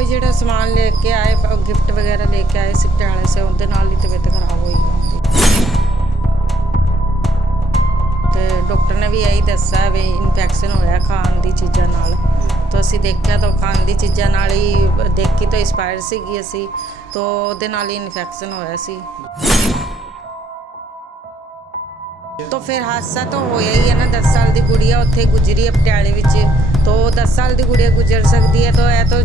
ਉਹ ਜਿਹੜਾ ਸਮਾਨ ਲੈ ਕੇ ਆਏ ਗਿਫਟ ਵਗੈਰਾ ਲੈ ਕੇ ਆਏ ਸੀ ਪਟਿਆਲੇ ਸੇ, ਉਹਦੇ ਨਾਲ ਹੀ ਤਬੀਅਤ ਖਰਾਬ ਹੋਈ ਉਹਦੀ ਤੇ ਡਾਕਟਰ ਨੇ ਵੀ ਇਹੀ ਦੱਸਿਆ ਵੀ ਇਨਫੈਕਸ਼ਨ ਹੋਇਆ ਖਾਣ ਦੀ ਚੀਜ਼ਾਂ ਨਾਲ। ਤਾਂ ਅਸੀਂ ਦੇਖਿਆ ਤਾਂ ਖਾਣ ਦੀ ਚੀਜ਼ਾਂ ਨਾਲ ਹੀ, ਦੇਖੀ ਤਾਂ ਐਕਸਪਾਇਰ ਸੀਗੀ ਅਸੀਂ, ਤਾਂ ਉਹਦੇ ਨਾਲ ਹੀ ਇਨਫੈਕਸ਼ਨ ਹੋਇਆ ਸੀ। ਫਿਰ ਹਾਦਸਾ ਤਾਂ ਹੋਇਆ ਹੀ ਹੈ ਨਾ। 10 ਸਾਲ ਦੀ ਗੁੜੀਆ ਉੱਥੇ ਗੁਜਰੀ ਹੈ ਪਟਿਆਲੇ ਵਿੱਚ। ਤਾਂ 10 ਸਾਲ ਦੀ ਗੁੜੀਆ ਗੁਜ਼ਰ ਸਕਦੀ ਹੈ। ਤਾਂ ਇਹ ਤਾਂ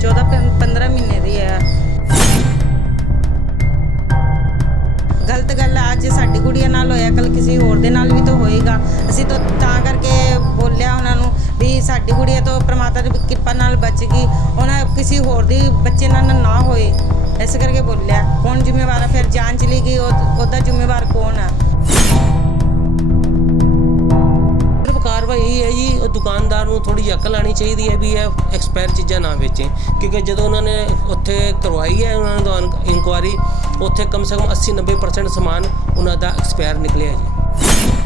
14 15 ਮਹੀਨੇ ਦੀ ਹੈ। ਗਲਤ ਗੱਲ ਅੱਜ ਸਾਡੀ ਕੁੜੀਆਂ ਨਾਲ ਹੋਇਆ, ਕੱਲ ਕਿਸੇ ਹੋਰ ਦੇ ਨਾਲ ਵੀ ਤਾਂ ਹੋਏਗਾ। ਅਸੀਂ ਤਾਂ ਤਾਂ ਕਰਕੇ ਬੋਲਿਆ ਉਹਨਾਂ ਨੂੰ ਵੀ ਸਾਡੀ ਕੁੜੀਆਂ ਤੋਂ ਪ੍ਰਮਾਤਮਾ ਦੀ ਕਿਰਪਾ ਨਾਲ ਬਚ ਗਈ। ਉਹਨਾਂ ਕਿਸੇ ਹੋਰ ਦੀ ਬੱਚੇ ਨਾਲ ਨਾ ਹੋਏ। ਇਸ ਕਰਕੇ ਬੋਲਿਆ। ਕੌਣ ਜ਼ਿੰਮੇਵਾਰ ਹੈ ਫਿਰ ਜਾਨ ਚਲੀ ਗਈ। ਉਹਦਾ ਜ਼ਿੰਮੇਵਾਰ ਕੌਣ ਹੈ ਦੁਕਾਨਦਾਰ ਨੂੰ ਥੋੜੀ ਅਕਲ ਆਣੀ ਚਾਹੀਦੀ ਹੈ ਵੀ ਇਹ ਐਕਸਪਾਇਰ ਚੀਜ਼ਾਂ ਨਾ ਵੇਚੇ। ਕਿਉਂਕਿ ਜਦੋਂ ਉਹਨਾਂ ਨੇ ਉੱਥੇ ਕਰਵਾਈ ਹੈ ਉਹਨਾਂ ਨੇ ਇਨਕੁਆਰੀ, ਉੱਥੇ ਕਮ ਸੇ ਕਮ 80 90% ਸਮਾਨ ਉਹਨਾਂ ਦਾ ਐਕਸਪਾਇਰ ਨਿਕਲਿਆ ਜੀ।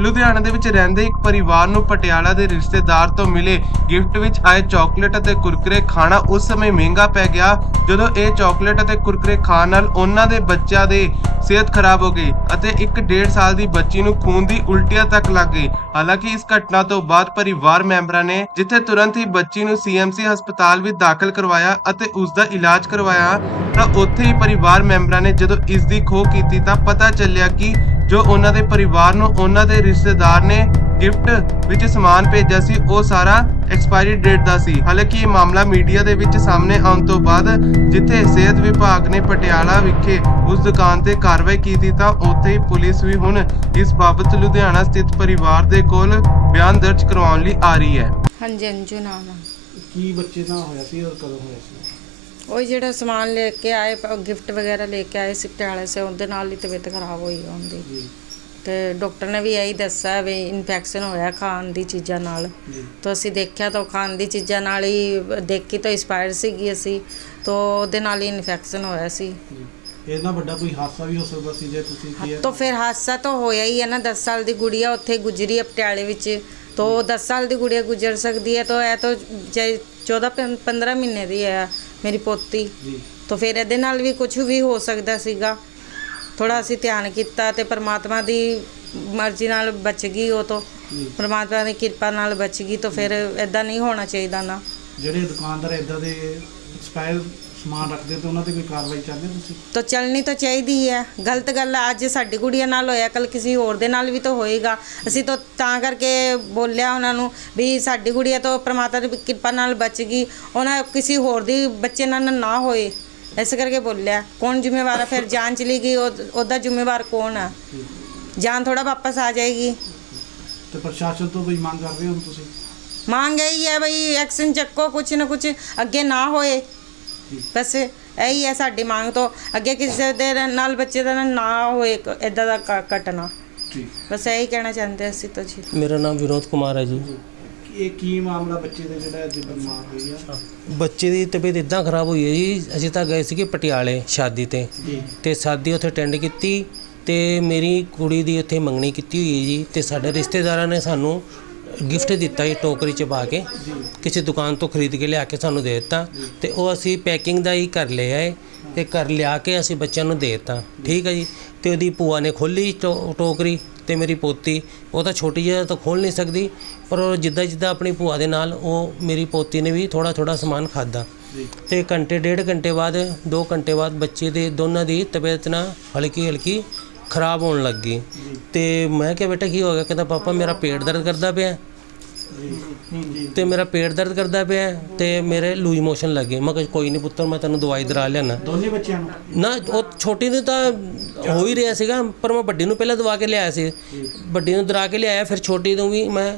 ਲੁਧਿਆਣਾ ਦੇ ਵਿੱਚ ਰਹਿੰਦੇ ਇੱਕ ਪਰਿਵਾਰ ਨੂੰ ਪਟਿਆਲਾ ਦੇ ਰਿਸ਼ਤੇਦਾਰ ਤੋਂ ਮਿਲੇ ਗਿਫਟ ਵਿੱਚ ਆਏ ਚਾਕਲੇਟ ਅਤੇ ਕੁਰਕਰੇ ਖਾਣਾ ਉਸ ਸਮੇਂ ਮਹਿੰਗਾ ਪੈ ਗਿਆ ਜਦੋਂ ਇਹ ਚਾਕਲੇਟ ਅਤੇ ਕੁਰਕਰੇ ਖਾਣ ਨਾਲ ਉਹਨਾਂ ਦੇ ਬੱਚਿਆਂ ਦੇ ਸਿਹਤ ਖਰਾਬ ਹੋ ਗਈ ਅਤੇ ਇੱਕ ਡੇਢ ਸਾਲ ਦੀ ਬੱਚੀ ਨੂੰ ਖੂਨ ਦੀ ਉਲਟੀਆਂ ਤੱਕ ਲੱਗ ਗਈ। ਹਾਲਾਂਕਿ ਇਸ ਘਟਨਾ ਤੋਂ ਬਾਅਦ ਪਰਿਵਾਰ ਮੈਂਬਰਾਂ ਨੇ ਜਿੱਥੇ ਤੁਰੰਤ ਹੀ ਬੱਚੀ ਨੂੰ ਸੀਐਮਸੀ ਹਸਪਤਾਲ ਵਿੱਚ ਦਾਖਲ ਕਰਵਾਇਆ ਅਤੇ ਉਸ ਦਾ ਇਲਾਜ ਕਰਵਾਇਆ ਤਾਂ ਉੱਥੇ ਹੀ ਪਰਿਵਾਰ ਮੈਂਬਰਾਂ ਨੇ ਜਦੋਂ ਇਸ ਦੀ ਖੋਹ ਕੀਤੀ ਤਾਂ ਪਤਾ ਚੱਲਿਆ ਕਿ ਜੋ ਉਹਨਾਂ ਦੇ ਪਰਿਵਾਰ ਨੂੰ ਉਹਨਾਂ ਦੇ ਰਿਸ਼ਤੇਦਾਰ ਨੇ ਗਿਫਟ ਵਿੱਚ ਸਮਾਨ ਭੇਜਿਆ ਸੀ ਉਹ ਸਾਰਾ ਐਕਸਪਾਇਰੀ ਡੇਟ ਦਾ ਸੀ। ਹਾਲਾਂਕਿ ਇਹ ਮਾਮਲਾ ਮੀਡੀਆ ਦੇ ਵਿੱਚ ਸਾਹਮਣੇ ਆਉਣ ਤੋਂ ਬਾਅਦ ਜਿੱਥੇ ਸਿਹਤ ਵਿਭਾਗ ਨੇ ਪਟਿਆਲਾ ਵਿਖੇ ਉਸ ਦੁਕਾਨ ਤੇ ਕਾਰਵਾਈ ਕੀਤੀ ਤਾਂ ਉੱਥੇ ਹੀ ਪੁਲਿਸ ਵੀ ਹੁਣ ਇਸ ਬਾਬਤ ਲੁਧਿਆਣਾ ਸਥਿਤ ਪਰਿਵਾਰ ਦੇ ਕੋਲ ਬਿਆਨ ਦਰਜ ਕਰਵਾਉਣ ਲਈ ਆ ਰਹੀ ਹੈ। ਹਾਂਜੀ ਅੰਜੂ ਨਾਮ ਕੀ ਬੱਚੇ ਨਾਲ ਹੋਇਆ ਸੀ ਔਰ ਕਦੋਂ ਹੋਇਆ ਸੀ? ਉਹ ਜਿਹੜਾ ਸਮਾਨ ਲੈ ਕੇ ਆਏ ਗਿਫਟ ਵਗੈਰਾ ਲੈ ਕੇ ਆਏ ਸੀ ਪਟਿਆਲੇ ਸੇ ਉਹਦੇ ਨਾਲ ਹੀ ਤਬੀਅਤ ਖਰਾਬ ਹੋਈ ਉਹਦੀ। ਜੀ। ਤੇ ਡਾਕਟਰ ਨੇ ਵੀ ਇਹੀ ਦੱਸਿਆ ਵੀ ਇਨਫੈਕਸ਼ਨ ਹੋਇਆ ਖਾਣ ਦੀ ਚੀਜ਼ਾਂ ਨਾਲ। ਤਾਂ ਅਸੀਂ ਦੇਖਿਆ ਤਾਂ ਖਾਣ ਦੀ ਚੀਜ਼ਾਂ ਨਾਲ ਹੀ ਦੇਖੀ ਤਾਂ ਐਕਸਪਾਇਰ ਸੀਗੀ ਅਸੀਂ ਤਾਂ ਉਹਦੇ ਨਾਲ ਹੀ ਇਨਫੈਕਸ਼ਨ ਹੋਇਆ ਸੀ। ਜੀ। ਇਹ ਨਾ ਵੱਡਾ ਕੋਈ ਹਾਦਸਾ ਵੀ ਹੋ ਸਕਦਾ ਸੀ ਜੇ ਤੁਸੀਂ ਕੀ ਤਾਂ ਫਿਰ ਹਾਦਸਾ ਤਾਂ ਹੋਇਆ ਹੀ ਹੈ ਨਾ 10 ਸਾਲ ਦੀ ਗੁੜੀਆ ਉੱਥੇ ਗੁਜਰੀ ਹੈ ਪਟਿਆਲੇ ਵਿੱਚ ਤਾਂ 10 ਸਾਲ ਦੀ ਗੁੜੀਆ ਗੁਜ਼ਰ ਸਕਦੀ ਹੈ ਤਾਂ ਇਹ ਤਾਂ 14 15 ਮਹੀਨੇ ਦੀ ਹੈ। ਮੇਰੀ ਪੋਤੀ। ਜੀ। ਤਾਂ ਫਿਰ ਇਹਦੇ ਨਾਲ ਵੀ ਕੁਝ ਵੀ ਹੋ ਸਕਦਾ ਸੀਗਾ। ਥੋੜਾ ਅਸੀਂ ਧਿਆਨ ਕੀਤਾ ਤੇ ਪ੍ਰਮਾਤਮਾ ਦੀ ਮਰਜ਼ੀ ਨਾਲ ਬਚ ਗਈ ਉਹ ਤੋਂ। ਪ੍ਰਮਾਤਮਾ ਦੀ ਕਿਰਪਾ ਨਾਲ ਬਚ ਗਈ ਤਾਂ ਫਿਰ ਇਦਾਂ ਨਹੀਂ ਹੋਣਾ ਚਾਹੀਦਾ ਨਾ। ਜਿਹੜੇ ਦੁਕਾਨਦਾਰ ਇਦਾਂ ਦੇ ਐਕਸਪਾਇਰ ਸਮਾਨ ਰੱਖਦੇ ਤਾਂ ਉਹਨਾਂ ਤੇ ਕੋਈ ਕਾਰਵਾਈ ਚੱਲਦੀ ਤੁਸੀਂ? ਤਾਂ ਚੱਲਣੀ ਤਾਂ ਚਾਹੀਦੀ ਹੀ। ਹੈ ਗਲਤ ਗੱਲ ਹੈ ਅੱਜ ਸਾਡੀ ਕੁੜੀਆਂ ਨਾਲ ਹੋਇਆ ਕੱਲ ਕਿਸੇ ਹੋਰ ਦੇ ਨਾਲ ਵੀ ਤਾਂ ਹੋਏਗਾ। ਅਸੀਂ ਤਾਂ ਤਾਂ ਕਰਕੇ ਬੋਲਿਆ ਉਹਨਾਂ ਨੂੰ ਵੀ ਸਾਡੀ ਕੁੜੀਆ ਤਾਂ ਪ੍ਰਮਾਤਮਾ ਦੀ ਕਿਰਪਾ ਨਾਲ ਬਚ ਗਈ। ਉਹਨਾਂ ਕਿਸੇ ਹੋਰ ਦੀ ਬੱਚੇ ਨਾਲ ਨਾ ਹੋਏ। ਇਸ ਕਰਕੇ ਬੋਲਿਆ। ਕੌਣ ਜ਼ਿੰਮੇਵਾਰ ਹੈ ਫਿਰ ਜਾਨ ਚਲੀ ਗਈ। ਉਹ- ਉਹਦਾ ਜ਼ਿੰਮੇਵਾਰ ਕੌਣ ਹੈ ਜੀ ਜਾਨ ਥੋੜਾ ਵਾਪਸ ਆ ਜਾਏਗੀ। ਤੇ ਪ੍ਰਸ਼ਾਸਨ ਤੋਂ ਕੋਈ ਮੰਗ ਕਰ ਰਹੇ ਹੋ ਤੁਸੀਂ? ਮੰਗ ਇਹੀ ਹੈ ਬਈ ਐਕਸ਼ਨ ਚੱਕੋ ਕੁਛ ਨਾ ਕੁਛ ਅੱਗੇ ਨਾ ਹੋਏ। ਬਸ ਇਹੀ ਹੈ ਸਾਡੀ ਮੰਗ ਤੋਂ ਅੱਗੇ ਕਿਸੇ ਦੇ ਨਾਲ ਬੱਚੇ ਦਾ ਨਾ ਹੋਏ ਇਦਾਂ ਦਾ ਕ- ਘਟਨਾ ਜੀ ਬਸ ਇਹੀ ਕਹਿਣਾ ਚਾਹੁੰਦੇ ਅਸੀਂ ਤਾਂ ਜੀ। ਮੇਰਾ ਨਾਮ ਵਿਨੋਦ ਕੁਮਾਰ ਹੈ ਜੀ। ਇਹ ਕੀ ਮਾਮਲਾ ਬੱਚੇ ਦੇ ਜਿਹੜਾ ਅੱਜ ਬਿਮਾਰ ਹੋਈ ਆ? ਬੱਚੇ ਦੀ ਤਬੀਅਤ ਇਦਾਂ ਖਰਾਬ ਹੋਈ ਹੈ ਜੀ ਅਸੀਂ ਤਾਂ ਗਏ ਸੀਗੇ ਪਟਿਆਲੇ ਸ਼ਾਦੀ ਤੇ। ਜੀ। ਤੇ ਸ਼ਾਦੀ ਉੱਥੇ ਅਟੈਂਡ ਕੀਤੀ ਤੇ ਮੇਰੀ ਕੁੜੀ ਦੀ ਉੱਥੇ ਮੰਗਣੀ ਕੀਤੀ ਹੋਈ ਹੈ ਜੀ ਤੇ ਸਾਡੇ ਰਿਸ਼ਤੇਦਾਰਾਂ ਨੇ ਸਾਨੂੰ ਗਿਫਟ ਦਿੱਤਾ ਜੀ ਟੋਕਰੀ ਚ ਪਾ ਕੇ। ਕਿਸੇ ਦੁਕਾਨ ਤੋਂ ਖਰੀਦ ਕੇ ਲਿਆ ਕੇ ਸਾਨੂੰ ਦੇ ਦਿੱਤਾ। ਤੇ ਉਹ ਅਸੀਂ ਪੈਕਿੰਗ ਦਾ ਹੀ ਕਰ ਲਿਆ ਏ ਤੇ ਕਰ ਲਿਆ ਕੇ ਅਸੀਂ ਬੱਚਿਆਂ ਨੂੰ ਦੇ ਦਿੱਤਾ। ਠੀਕ ਹੈ ਜੀ? ਤੇ ਉਹਦੀ ਭੂਆ ਨੇ ਖੋਲੀ ਟੋਕਰੀ ਤੇ ਮੇਰੀ ਪੋਤੀ ਉਹ ਤਾਂ ਛੋਟੀ ਜਿਹੀ ਤਾਂ ਖੋਲ ਨਹੀਂ ਸਕਦੀ। ਪਰ ਉਹ ਜਿੱਦਾਂ ਜਿੱਦਾਂ ਆਪਣੀ ਭੂਆ ਦੇ ਨਾਲ ਉਹ ਮੇਰੀ ਪੋਤੀ ਨੇ ਵੀ ਥੋੜਾ ਥੋੜਾ ਸਮਾਨ ਖਾਦਾ ਤੇ ਘੰਟੇ ਡੇਢ ਘੰਟੇ ਬਾਅਦ 2 ਘੰਟੇ ਬਾਅਦ ਬੱਚੇ ਦੇ ਦੋਨਾਂ ਦੀ ਤਬੀਅਤ ਨਾ ਹਲਕੀ ਹਲਕੀ ਖਰਾਬ ਹੋਣ ਲੱਗ ਗਈ। ਤੇ ਮੈਂ ਕਿਹਾ ਬੇਟਾ ਕੀ ਹੋ ਗਿਆ? ਕਹਿੰਦਾ ਪਾਪਾ ਮੇਰਾ ਪੇਟ ਦਰਦ ਕਰਦਾ ਪਿਆ ਤੇ ਮੇਰਾ ਪੇਟ ਦਰਦ ਕਰਦਾ ਪਿਆ ਤੇ ਮੇਰੇ ਲੂਜ ਮੋਸ਼ਨ ਲੱਗੇ ਮੈਂ ਕਿਹਾ ਕੋਈ ਨਹੀਂ ਪੁੱਤਰ ਮੈਂ ਤੈਨੂੰ ਦਵਾਈ ਦਰਾ ਲਿਆਣਾ ਦੋਨੇ ਬੱਚਿਆਂ ਨੂੰ? ਨਾ ਉਹ ਛੋਟੀ ਨੂੰ ਤਾਂ ਹੋ ਹੀ ਰਿਹਾ ਸੀਗਾ ਪਰ ਮੈਂ ਵੱਡੀ ਨੂੰ ਪਹਿਲਾਂ ਦਵਾ ਕੇ ਲਿਆਇਆ ਸੀ। ਵੱਡੀ ਨੂੰ ਦਰਾ ਕੇ ਲਿਆਇਆ ਫਿਰ ਛੋਟੀ ਨੂੰ ਵੀ ਮੈਂ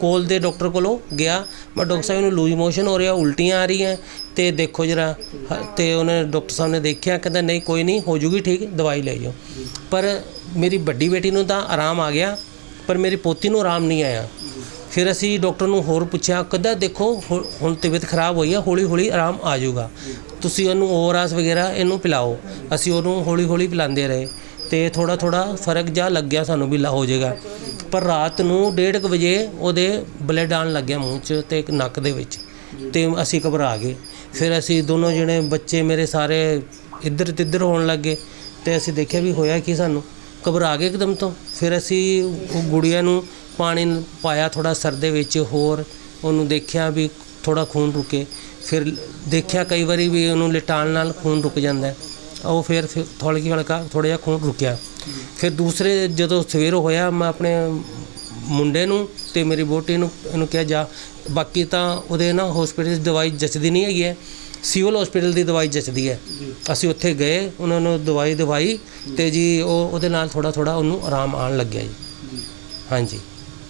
ਕੋਲ ਦੇ ਡਾਕਟਰ ਕੋਲੋਂ ਗਿਆ ਮੈਂ ਡਾਕਟਰ ਸਾਹਿਬ ਨੂੰ ਲੂਜ ਮੋਸ਼ਨ ਹੋ ਰਿਹਾ, ਉਲਟੀਆਂ ਆ ਰਹੀਆਂ, ਤੇ ਦੇਖੋ ਜਰਾ ਤੇ ਉਹਨੇ ਡਾਕਟਰ ਸਾਹਿਬ ਨੇ ਦੇਖਿਆ, ਕਹਿੰਦਾ ਨਹੀਂ, ਕੋਈ ਨਹੀਂ, ਹੋ ਜੂਗੀ ਠੀਕ, ਦਵਾਈ ਲੈ ਜਾਓ। ਪਰ ਮੇਰੀ ਵੱਡੀ ਬੇਟੀ ਨੂੰ ਤਾਂ ਆਰਾਮ ਆ ਗਿਆ, ਪਰ ਮੇਰੀ ਪੋਤੀ ਨੂੰ ਆਰਾਮ ਨਹੀਂ ਆਇਆ। ਫਿਰ ਅਸੀਂ ਡਾਕਟਰ ਨੂੰ ਹੋਰ ਪੁੱਛਿਆ, ਕਹਿੰਦਾ ਦੇਖੋ, ਹੁ- ਹੁਣ ਤਬੀਅਤ ਖਰਾਬ ਹੋਈ ਹੈ ਹੌਲੀ ਹੌਲੀ ਆਰਾਮ ਆ ਜਾਊਗਾ। ਤੁਸੀਂ ਉਹਨੂੰ ਓਆਰਐਸ ਵਗੈਰਾ ਇਹਨੂੰ ਪਿਲਾਓ। ਅਸੀਂ ਉਹਨੂੰ ਹੌਲੀ ਹੌਲੀ ਪਿਲਾਉਂਦੇ ਰਹੇ। ਤੇ ਥੋੜਾ ਥੋੜਾ ਫ਼ਰਕ ਜਾ ਲੱਗਿਆ ਸਾਨੂੰ ਵੀ ਲਾ ਹੋ ਜਾਏਗਾ। ਪਰ ਰਾਤ ਨੂੰ 1:30 ਵਜੇ ਉਹਦੇ ਬਲੱਡ ਆਉਣ ਲੱਗਿਆ ਮੂੰਹ 'ਚ ਤੇ ਇੱਕ ਨੱਕ ਦੇ ਵਿੱਚ ਤੇ ਅਸੀਂ ਘਬਰਾ ਗਏ। ਫਿਰ ਅਸੀਂ ਦੋਨੋਂ ਜਣੇ ਬੱਚੇ ਮੇਰੇ ਸਾਰੇ ਇੱਧਰ ਤਿੱਧਰ ਹੋਣ ਲੱਗੇ ਤੇ ਅਸੀਂ ਦੇਖਿਆ ਵੀ ਹੋਇਆ ਕੀ ਸਾਨੂੰ। ਘਬਰਾ ਗਏ ਇੱਕਦਮ ਤੋਂ। ਫਿਰ ਅਸੀਂ ਉਹ ਗੁੜੀਆ ਨੂੰ ਪਾਣੀ ਪਾਇਆ ਥੋੜਾ ਸਰ ਦੇ ਵਿੱਚ ਹੋਰ, ਉਹਨੂੰ ਦੇਖਿਆ ਵੀ ਥੋੜਾ ਖੂਨ ਰੁਕੇ। ਫਿਰ ਦੇਖਿਆ ਕਈ ਵਾਰੀ ਵੀ ਉਹਨੂੰ ਲਿਟਾਣ ਨਾਲ ਖੂਨ ਰੁਕ ਜਾਂਦਾ। ਹੈ। ਉਹ ਫਿਰ ਥੋੜਾ ਜਿਹਾ ਹਲਕਾ ਥੋੜਾ ਜਿਹਾ ਖੂਨ ਰੁਕਿਆ। ਫਿਰ ਦੂਸਰੇ ਜਦੋਂ ਸਵੇਰ ਹੋਇਆ ਮੈਂ ਆਪਣੇ ਮੁੰਡੇ ਨੂੰ ਤੇ ਮੇਰੀ ਬੋਟੀ ਨੂੰ ਇਹਨੂੰ ਕਿਹਾ ਜਾ। ਬਾਕੀ ਤਾਂ ਉਹਦੇ ਨਾ ਹਸਪੀਟਲ ਦਵਾਈ ਜਚਦੀ ਨਹੀਂ ਹੈਗੀ ਹੈ। ਸਿਵਲ ਹਸਪੀਟਲ ਦੀ ਦਵਾਈ ਜਚਦੀ ਹੈ। ਅਸੀਂ ਉੱਥੇ ਗਏ ਉਹਨਾਂ ਨੂੰ ਦਵਾਈ ਦਵਾਈ ਤੇ ਜੀ ਉਹ ਉਹਦੇ ਨਾਲ ਥੋੜਾ ਥੋੜਾ ਉਹਨੂੰ ਆਰਾਮ ਆਉਣ ਲੱਗਿਆ ਜੀ। ਹਾਂਜੀ।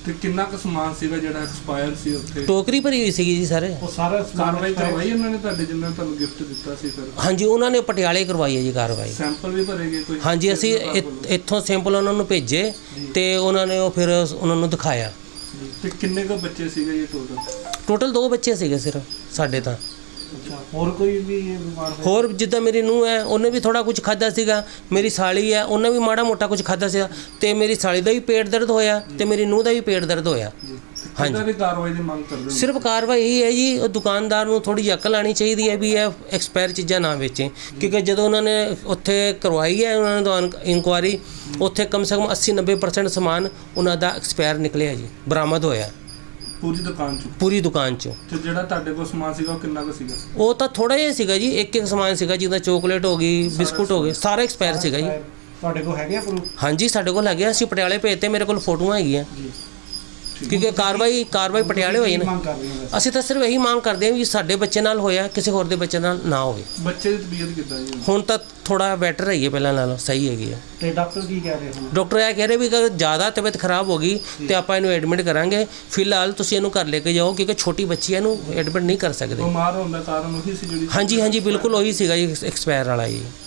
ਤੇ ਕਿੰਨਾ ਕੁ ਸਮਾਨ ਸੀਗਾ ਜਿਹੜਾ ਐਕਸਪਾਇਰ ਸੀ ਉੱਥੇ? ਟੋਕਰੀ ਭਰੀ ਹੋਈ ਸੀਗੀ ਜੀ ਸਾਰੇ। ਉਹ ਸਾਰਾ ਸਮਾਨ ਕਾਰਵਾਈ ਕਰਵਾਈ ਉਹਨਾਂ ਨੇ ਤੁਹਾਡੇ ਜਿੰਨਾਂ ਤੁਹਾਨੂੰ ਗਿਫਟ ਦਿੱਤਾ ਸੀ ਫਿਰ? ਹਾਂਜੀ ਉਹਨਾਂ ਨੇ ਪਟਿਆਲੇ ਕਰਵਾਈ ਹੈ ਜੀ ਕਾਰਵਾਈ। ਸੈਂਪਲ ਵੀ ਭਰੇਗੇ ਕੋਈ? ਹਾਂਜੀ ਅਸੀਂ ਇ- ਇੱਥੋਂ ਸੈਂਪਲ ਉਹਨਾਂ ਨੂੰ ਭੇਜੇ ਤੇ ਉਹਨਾਂ ਨੇ ਉਹ ਫਿਰ ਉਹਨਾਂ ਨੂੰ ਦਿਖਾਇਆ। ਤੇ ਕਿੰਨੇ ਕੁ ਬੱਚੇ ਸੀਗੇ ਇਹ ਟੋਟਲ ਟੋਟਲ ਦੋ ਬੱਚੇ ਸੀਗੇ ਸਿਰਫ ਸਾਡੇ ਤਾਂ। ਅੱਛਾ ਹੋਰ ਕੋਈ ਵੀ ਇਹ ਬਿਮਾਰ ਹੋਇਆ? ਹੋਰ ਜਿੱਦਾਂ ਮੇਰੀ ਨੂੰਹ ਹੈ ਉਹਨੇ ਵੀ ਥੋੜਾ ਕੁਝ ਖਾਦਾ ਸੀਗਾ। ਮੇਰੀ ਸਾਲੀ ਹੈ ਉਹਨੇ ਵੀ ਮਾੜਾ ਮੋਟਾ ਕੁਝ ਖਾਦਾ ਸੀਗਾ। ਤੇ ਮੇਰੀ ਸਾਲੀ ਦਾ ਵੀ ਪੇਟ ਦਰਦ ਹੋਇਆ ਤੇ ਮੇਰੀ ਨੂੰਹ ਦਾ ਵੀ ਪੇਟ ਦਰਦ ਹੋਇਆ। ਹਾਂਜੀ। ਕਿੰਨਾ ਦੀ ਕਾਰਵਾਈ ਦੀ ਮੰਗ ਕਰਦੇ ਹੋ? ਸਿਰਫ ਕਾਰਵਾਈ ਇਹ ਹੈ ਜੀ ਉਹ ਦੁਕਾਨਦਾਰ ਨੂੰ ਥੋੜੀ ਅਕਲ ਆਣੀ ਚਾਹੀਦੀ ਹੈ ਵੀ ਇਹ ਐਕਸਪਾਇਰ ਚੀਜ਼ਾਂ ਨਾ ਵੇਚੇ। ਕਿਉਂਕਿ ਜਦੋਂ ਉਹਨਾਂ ਨੇ ਉੱਥੇ ਕਰਵਾਈ ਹੈ ਉਹਨਾਂ ਨੇ ਇਨਕੁਆਰੀ ਉੱਥੇ ਕਮ ਸੇ ਕਮ 80 90% ਸਮਾਨ ਉਹਨਾਂ ਦਾ ਐਕਸਪਾਇਰ ਨਿਕਲਿਆ ਜੀ ਬਰਾਮਦ ਹੋਇਆ। ਪੂਰੀ ਦੁਕਾਨ ਚ? ਪੂਰੀ ਦੁਕਾਨ 'ਚੋਂ। ਤੇ ਜਿਹੜਾ ਤੁਹਾਡੇ ਕੋਲ ਸਮਾਨ ਸੀਗਾ ਉਹ ਕਿੰਨਾ ਕੁ ਸੀਗਾ? ਉਹ ਤਾਂ ਥੋੜਾ ਜਿਹਾ ਸੀਗਾ ਜੀ ਇੱਕ ਇੱਕ ਸਮਾਨ ਸੀਗਾ ਜਿੱਦਾਂ ਚੋਕਲੇਟ ਹੋ ਗਈ ਬਿਸਕੁਟ ਹੋ ਗਏ ਸਾਰਾ ਐਕਸਪਾਇਰ ਸੀਗਾ ਜੀ। ਤੁਹਾਡੇ ਕੋਲ ਹੈਗੇ ਪ੍ਰੂਫ ਹਾਂਜੀ ਸਾਡੇ ਕੋਲ ਹੈਗੇ ਆ, ਅਸੀਂ ਪਟਿਆਲੇ ਭੇਜਤੇ ਮੇਰੇ ਕੋਲ ਫੋਟੋਆਂ ਹੈਗੀਆਂ। ਕਿਉਂਕਿ ਕਾਰਵਾਈ ਕਾਰਵਾਈ ਪਟਿਆਲੇ ਹੋਈ ਨਾ। ਮੰਗ ਕਰ ਰਹੇ ਹੋ ਵੈਸੇ? ਅਸੀਂ ਤਾਂ ਸਿਰਫ ਇਹੀ ਮੰਗ ਕਰਦੇ ਹਾਂ ਵੀ ਸਾਡੇ ਬੱਚੇ ਨਾਲ ਹੋਇਆ ਕਿਸੇ ਹੋਰ ਦੇ ਬੱਚੇ ਨਾਲ ਨਾ ਹੋਵੇ। ਬੱਚੇ ਦੀ ਤਬੀਅਤ ਕਿੱਦਾਂ ਜੀ ਹੁਣ? ਤਾਂ ਥੋੜਾ ਬੈਟਰ ਹੈ ਪਹਿਲਾਂ ਨਾਲੋਂ ਸਹੀ ਹੈਗੀ ਹੈ। ਤੇ ਡਾਕਟਰ ਕੀ ਕਹਿ ਰਹੇ ਹੁਣ? ਡਾਕਟਰ ਇਹ ਕਹਿ ਰਹੇ ਵੀ ਅਗਰ ਜ਼ਿਆਦਾ ਤਬੀਅਤ ਖਰਾਬ ਹੋ ਗਈ ਤੇ ਆਪਾਂ ਇਹਨੂੰ ਐਡਮਿਟ ਕਰਾਂਗੇ। ਫਿਲਹਾਲ ਤੁਸੀਂ ਇਹਨੂੰ ਘਰ ਲੈ ਕੇ ਜਾਓ ਕਿਉਂਕਿ ਛੋਟੀ ਬੱਚੀ ਹੈ ਇਹਨੂੰ ਐਡਮਿਟ ਨਹੀਂ ਕਰ ਸਕਦੇ। ਬਿਮਾਰ ਹੋਣ ਦਾ ਕਾਰਨ ਉਹੀ ਸੀ ਜਿਹੜੀ ਹਾਂਜੀ ਹਾਂਜੀ ਬਿਲਕੁਲ ਉਹੀ ਸੀਗਾ ਜੀ ਐਕਸਪਾਇਰ ਵਾਲਾ ਜੀ।